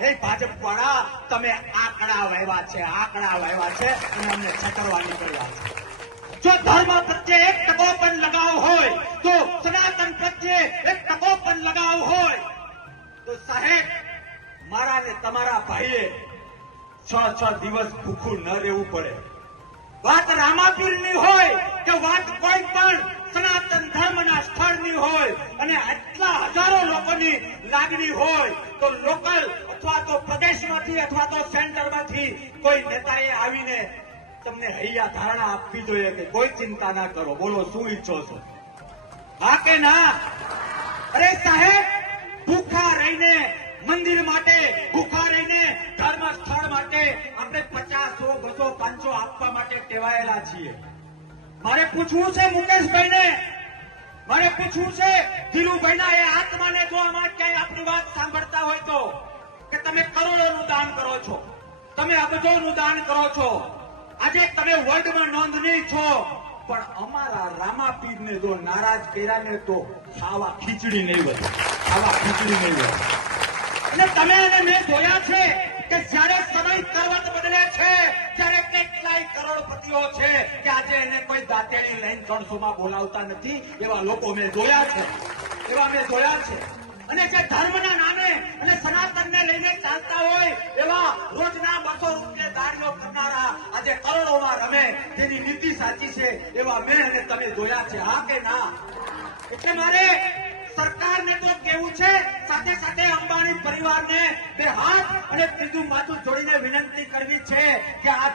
એ ભાજપ વાળા તમે આંકડા વાવ્યા છે અને અમને છતરવા નીકળ્યા છે। જો ધર્મ પ્રત્યે 1% પણ લગાવ હોય તો સનાતન પ્રત્યે 1% પણ લગાવ હોય તો સાહેબ મારા ને તમારા ભાઈએ 6 દિવસ ભૂખું ન રહેવું પડે। વાત રામાપીરની હોય કે વાત કોઈ પણ સનાતન ધર્મના સ્થળની હોય અને આટલા હજારો લોકોની લાગણી હોય તો લોકલ અથવા તો પ્રદેશમાંથી અથવા તો સેન્ટરમાંથી કોઈ નેતાએ આવીને તમને હૈયા ધારણા આપવી જોઈએ કે કોઈ ચિંતા ના કરો, બોલો શું ઈચ્છો છો, હા કે ના? અરે સાહેબ ભૂખા રહીને મંદિર માટે, ભૂખા રહીને ધર્મ સ્થળ માટે આપણે 50, 100, 200, 500 આપવા માટે ટેવાયેલા છીએ। મારે પૂછવું છે મુકેશભાઈને, મારે પૂછવું છે ધીરુભાઈના એ આત્માને, જો આમાં ક્યાંય આપણી વાત સાંભળતા હોય તો, કે તમે કરોડોનું દાન કરો છો, તમે અબજોનું દાન કરો છો, આજે તમે વર્લ્ડમાં નોંધની છો, પણ અમારા રામાપીરને જો નારાજ કર્યા ને તો ખાવા ખીચડી નહીં વધે, ખાવા ખીચડી નહીં વધે। અને તમે અને મેં જોયા છે કે જ્યારે સમય કરવત બદલે છે, ત્યારે કેટલાય કરોડપતિઓ છે કે આજે એને કોઈ દાંતેલી લઈને 300 માં બોલાવતા નથી, એવા લોકો મેં જોયા છે, અને જે ધર્મના નામે અને સનાતનને લઈને ચાલતા હોય એવા રોજના 200 રૂપિયા દાડીઓ કરનારા આજે કરોડોમાં રમે, જેની નીતિ સાચી છે એવા મેં અને તમે જોયા છે, હા કે ના? એટલે મારે સરકારને તો કેવું છે, સાથે સાથે અંબાણી પરિવારને 2 હાથ અને ત્રીજું માથું જોડીને વિનંતી કરવી છે કે આ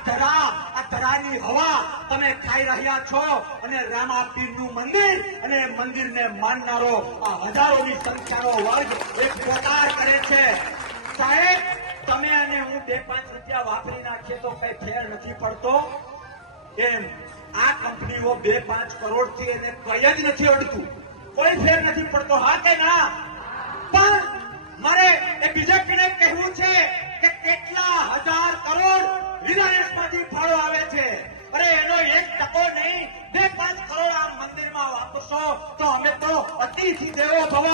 ધરાની હવા તમે ખાઈ રહ્યા છો અને રામાપીરનું મંદિર અને મંદિરને માનનારો આ હજારોની સંખ્યાનો વર્ગ એક પોકાર કરે છે। સાહેબ તમે અને હું 2-5 રૂપિયા વાપરી નાખીએ તો કઈ ફેર નથી પડતો, એમ આ કંપનીઓ 2-5 કરોડથી એને કઈ જ નથી અડતું, કોઈ ફેર નથી પડતો, હા કે ના? પણ મારે એ બીજેપીને કહેવું છે કે કેટલા હજાર કરોડ રિલાયન્સમાંથી ફાળો આવે છે, અરે એનો 1% નહીં, 2-5 કરોડ આ મંદિરમાં વાપરશો તો અમે તો અતિથિ દેવો ભવ।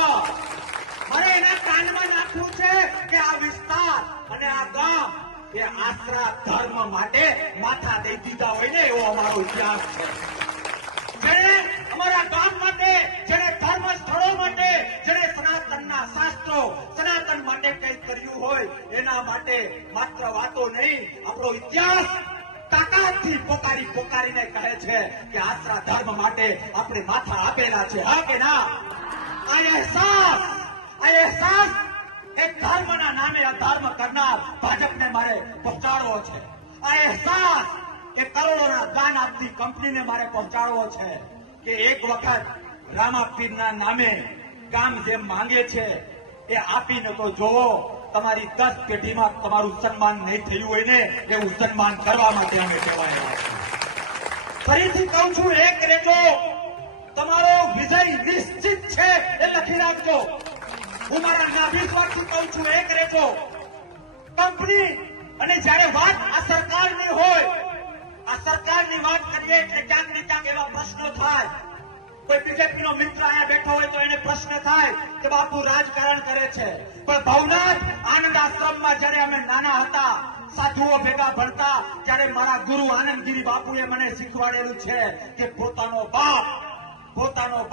મારે એના કાનમાં નાખવું છે કે આ વિસ્તાર અને આ ગામ એ આશરા ધર્મ માટે માથા દઈ દીધા હોય ને એવો અમારો ઇતિહાસ છે। જેને અમારા ગામ માટે, જેને ધર્મ સ્થળો માટે, જેને સનાતનના શાસ્ત્રો, સનાતન માટે કંઈક કર્યું હોય એના માટે માત્ર વાતો નહીં, આપણો ઇતિહાસ તાકાતથી પોકારીને કહે છે કે આશરા ધર્મ માટે આપણે માથા આપેલા છે, હા કે ના? આ અહેસાસ એક ધર્મના નામે અધર્મ કરનાર ભાજપને મારે પહોંચાડવો છે। આ અહેસાસ એ કરોડોના દાન આપતી કંપનીને મારે પહોંચાડવો છે કે એક વખત રામાપીરના નામે ગામ જેમ માંગે છે એ આપીને તો જોવો, તમારી 10 પેઢીમાં તમારું સન્માન નહીં થયું હોય ને એવું સન્માન કરવા માટે અમે કહેવાયેલા છે। ફરીથી કહું છું, એક રેજો, તમારો વિજય નિશ્ચિત છે એ લખી રાખજો। હું મારા નાભિશ્વાસથી કહું છું, એક રેજો કંપની, અને જ્યારે વાત આ સરકારની હોય, આ સરકારની વાત કરીએ એટલે ક્યાંક ને ક્યાંક એવા પ્રશ્નો થાય। કોઈ બીજેપીનો મિત્ર અહીંયા બેઠો હોય તો એને પ્રશ્ન થાય કે બાપુ રાજકારણ કરે છે, પણ ભવનાથ આનંદ આશ્રમમાં જ્યારે અમે નાના હતા, સાધુઓ ભેગા ભણતા, ત્યારે મારા ગુરુ આનંદગીરી બાપુએ મને શીખવાડેલું છે કે પોતાનો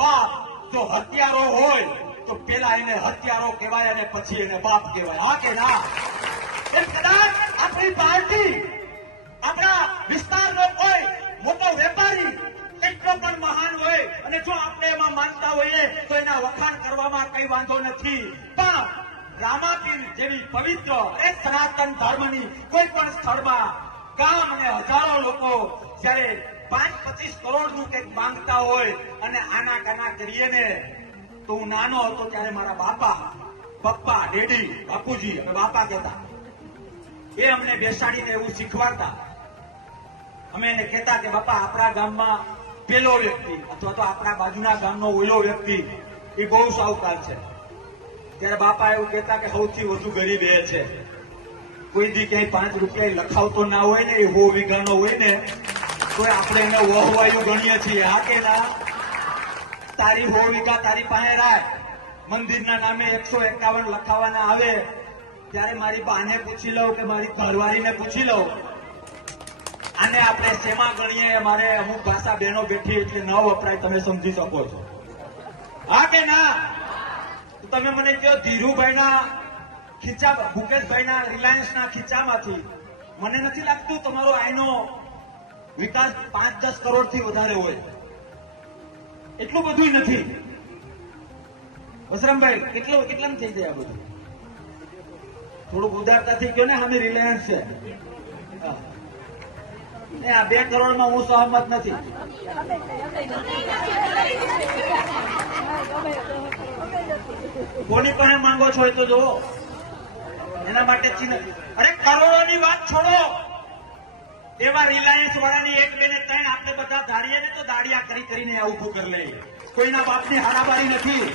બાપ જો હત્યારો હોય તો પેલા એને હત્યારો કહેવાય અને પછી એને બાપ કહેવાય, હા કે ના? એમ કદાચ આપણી પાર્ટી, આપણા વિસ્તારનો કોઈ મોટો વેપારી કેટલો પણ મહાન હોય અને જો આપણે એમાં માનતા હોઈએ તો એના વખાણ કરવામાં કઈ વાંધો નથી, પણ રામાપીર જેવી પવિત્ર એક સનાતન ધર્મની કોઈ પણ સ્થળમાં ગામ અને હજારો લોકો જ્યારે 5-25 કરોડનું કંઈક માંગતા હોય અને આના કરીએ ને, તો હું નાનો હતો ત્યારે મારા પપ્પા, ડેડી, બાપુજી, અમે બાપા કહેતા, એ અમને બેસાડીને એવું શીખવાડતા। અમે એને કહેતા કે બાપા આપણા ગામમાં પેલો વ્યક્તિ અથવા તો આપણા બાજુના ગામનો ઓલો વ્યક્તિ એ બહુ સાહુકાર છે, ત્યારે બાપા એવું કહેતા કે સૌથી વધુ ગરીબ એ છે, કોઈ દી ક્યાંય 5 રૂપિયા લખાવતો ના હોય ને, એ 100 વીઘાનો હોય ને તો આપણે એને વહવાયું ગણીએ છીએ, હા કે ના? તારી 100 વીઘા તારી પાસે રાખ, મંદિરના નામે 151 લખાવાના આવે ત્યારે મારી બાને પૂછી લઉં કે મારી ઘરવાળીને પૂછી લઉં, આને આપણે શેમાં ગણીએ? અમારે અમુક ભાષા બહેનો બેઠી એટલે ન વપરાય, તમે સમજી શકો છો, હા કે ના? તો તમે મને કહો, ધીરુભાઈના ખીચા, મુકેશભાઈના રિલાયન્સના ખીચામાંથી મને નથી લાગતું તમારો આઈનો વિકાસ 5-10 કરોડથી વધારે હોય. એટલું બધું નથી. વસરામભાઈ, કેટલામ થઈ જાય આ બધું? થોડુંક ઉદારતાથી કહો ને, અમે રિલાયન્સ છે. આ 2 કરોડમાં હું સહમત નથી. કોની પાસે માંગો છો એ તો જુઓ, એના માટે ચિહ્ન. અરે કરોડોની વાત છોડો, એવા રિલાયન્સ વાળાની 1, 2 ને 3 આપણે બધા ધારીએ ને તો દાડિયા કરીને આ ઉભું કરી લઈએ. કોઈના બાપની હારાબારી નથી,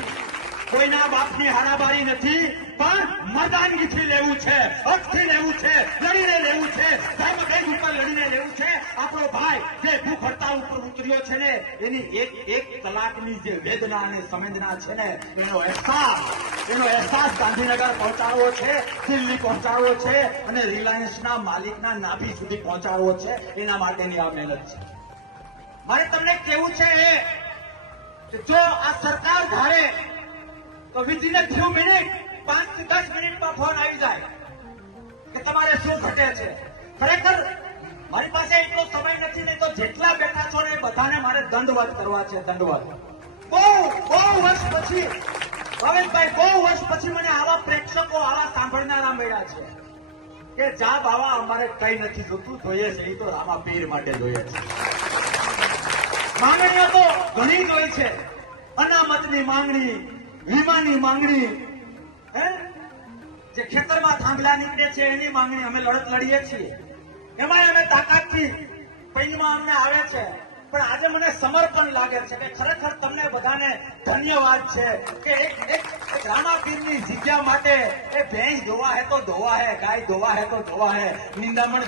કોઈના બાપની હારાબારી નથી, પણ મર્દાનગીથી લેવું છે, હકથી લેવું છે, લડીને લેવું છે, ધર્મ દેશ ઉપર લડીને લેવું છે. આપણો ભાઈ જે ભૂખ હડતાલ ઉપર ઉતર્યો છે ને, એની એક કલાકની જે વેદના અને સંવેદના છે ને, એનો અહેસાસ ગાંધીનગર પહોંચાડવો છે, દિલ્હી પહોંચાડવો છે અને રિલાયન્સના માલિકના નાભી સુધી પહોંચાડવો છે. એના માટેની આ મહેનત છે. મારે તમને કેવું છે કે જો આ સરકાર ધારે તો વિધિન ફ્યુ મિનિટ, 5 થી 10 મિનિટમાં ફોન આવી જાય કે તમારે શું ઘટે છે. ખરેખર મારી પાસે એટલો સમય નથી ને, તો જેટલા બેઠા છો ને એ બધાને મારે દંડવત કરવા છે. દંડવત. બહુ વર્ષ પછી, ભાવેશભાઈ, બહુ વર્ષ પછી મને આવા પ્રેક્ષકો, આવા સાંભળનારા મળ્યા છે કે જા બાવા, અમારે કઈ નથી જોતું, જોઈએ છે એ તો રામા પીર માટે જોઈએ છે. માંગણીઓ તો ઘણી જ હોય છે. અનામતની માંગણી, વીમાની માંગણી, જે ખેતરમાં થાંભલા નીકળે છે એની માંગણી અમે લડીએ છીએ. એમાં અમે તાકાતથી પૈનમાં અમને આવે છે. પણ આજે મને સમર્પણ લાગે છે કે ખરેખર તમને બધાને ધન્યવાદ છે કે એક રામાપીરની જગ્યા માટે એ ભેંસ ધોવા હે તો ધોવા હે, ગાય ધોવા હે તો ધોવા હે, નિંદામણ